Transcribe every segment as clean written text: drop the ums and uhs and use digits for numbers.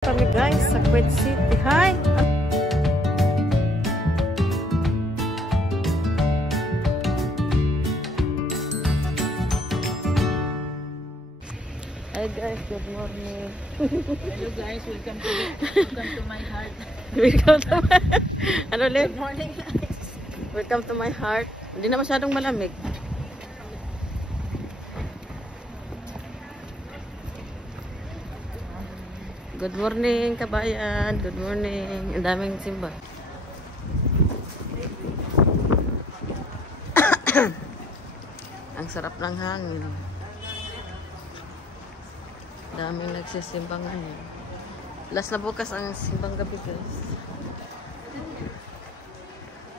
Kami guys sa Kuwait City. Hi! Hi guys, good morning. Hello guys, welcome to my heart. Welcome to my... Ano ulit? Good morning guys. Welcome to my heart. Hindi na masyadong malamig. Good morning, kabayan. Good morning. Ang daming simba. Ang sarap ng hangin. Daming nagsisimbang ngayon. Last na bukas ang simbang gabi, guys.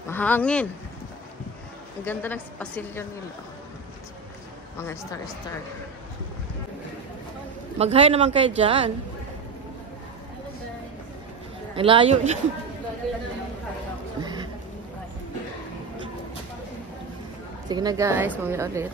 Mahangin. Ang ganda ng pasilyo nila. Mga star-star. Mag-hi naman kayo dyan. Ang layo niya. Sige na guys, mamaya ulit.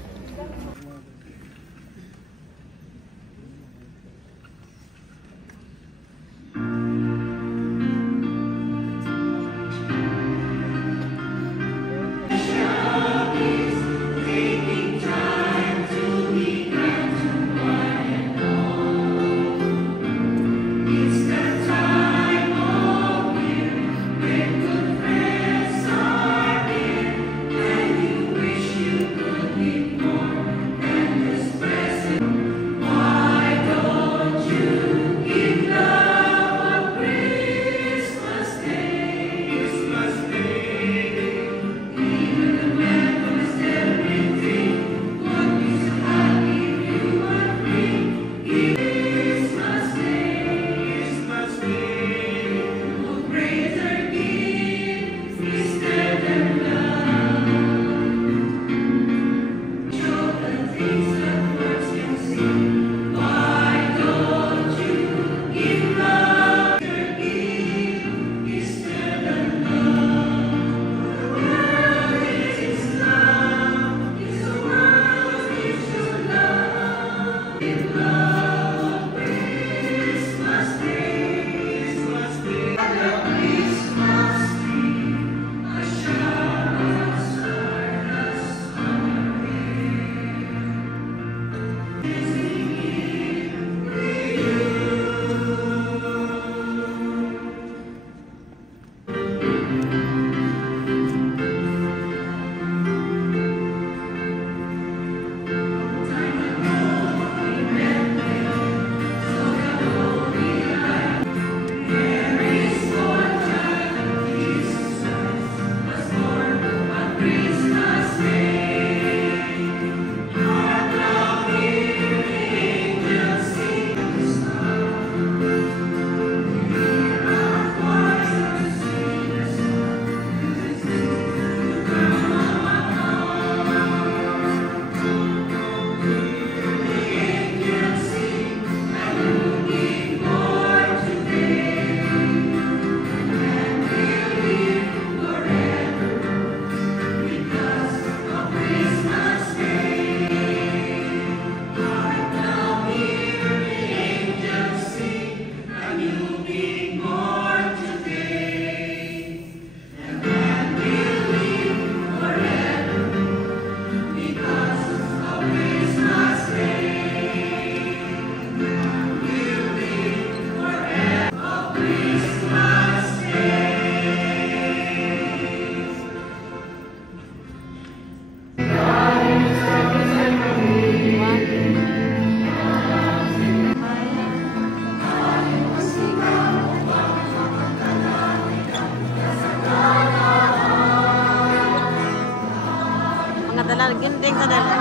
Gending sa dala.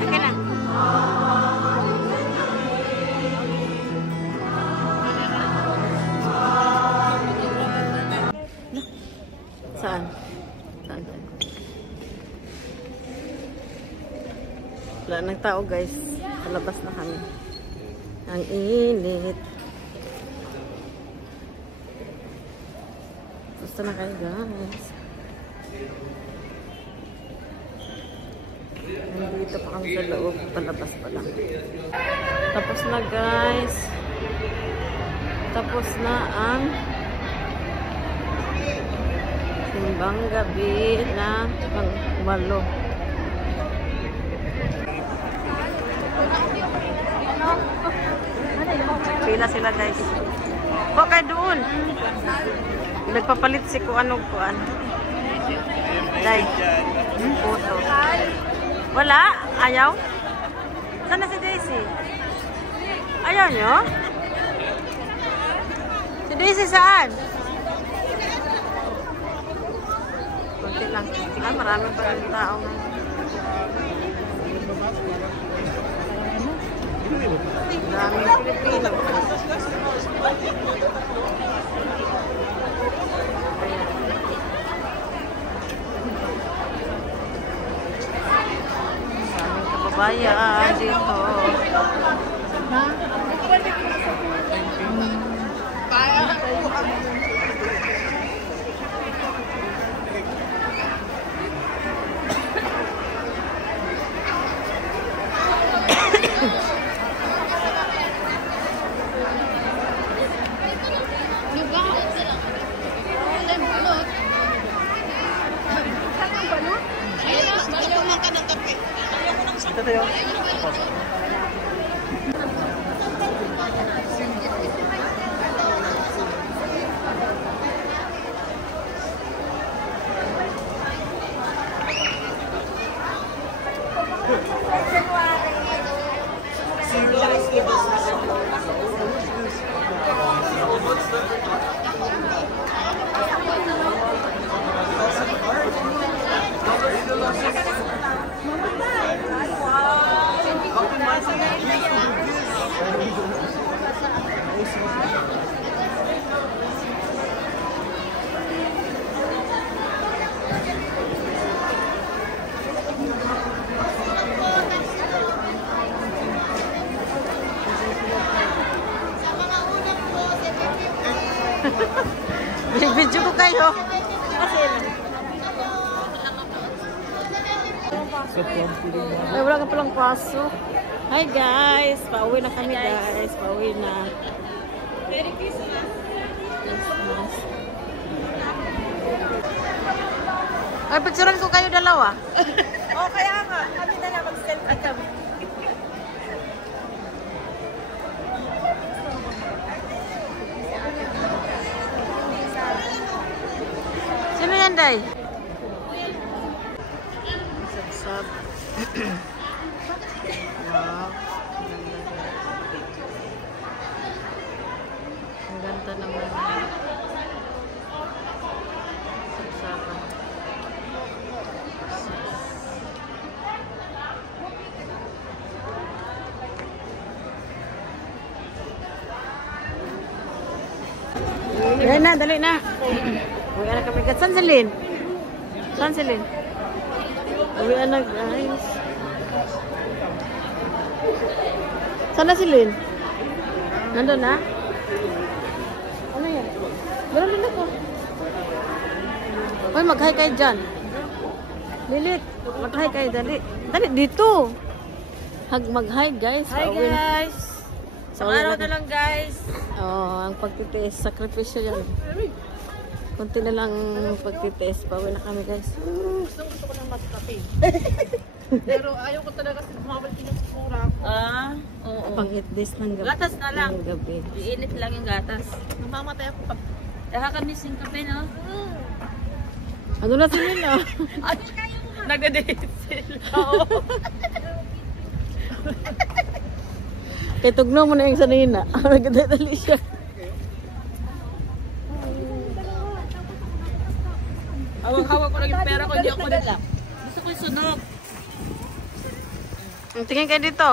Sige na. Saan? Saan? Wala nang tao guys. Palabas na kami. Ang init. Gusto na kayo guys. Nandito pa kami sa loob. Palabas pa lang. Tapos na guys. Tapos na ang simbang gabi na pang-walo. Pila sila guys. Ko kay doon. Nagpapalit si ko anong kuan. Dai. Photo. Wala? Ayaw? Sana si Daisy? Ayaw nyo? Si Daisy saan? Kunti lang. Tingnan, marami pa rin tao. Maraming Pilipino. Maraming kababayan dito. Ito tayo. Video ko kayo. Ay, wala ka palang pasok. Hi guys! Pauwi na kami guys. Pauwi na. Merry Christmas. Christmas. Ay, picturean ko kayo dalawa. Oh, kaya nga. Kami na lang mag-selfie kami. Sino yan, Day? Sab-sab. Wow. Ang ganda naman. Sab-saban. Dali na, dali na. Uwi na kami. Saan si Lynn? Saan si Lynn? Uwi na guys. Saan na si Lynn? Nandun na? Ano yan? Meron din ako. Uy, mag-hi kayo dyan. Lilit, mag-hi kayo. Dali. Dali, dito. Mag-hi guys. Hi guys. Sa araw na lang guys. Oh, ang pagtitiis, sakripisyo yan. Kunti na lang pagtitiis. Pauwi na kami guys. Gusto ko ng matkape. Pero ayaw ko talaga kasi bumabalik yung sura. Ah, oo. Pang 8 days ng gabi. Gatas na lang. Ng gabi. Iinit lang yung gatas. Namamatay ako pag... Nakakamiss yung kape, no? Ano na sila na? Nag-date sila. Oo. Kaya tugnaw mo na yung sanina. Nagdadali siya. Hawak-hawak ko lang yung pera ko, hindi ako nila. Gusto ko yung sunog. Tingin kayo dito.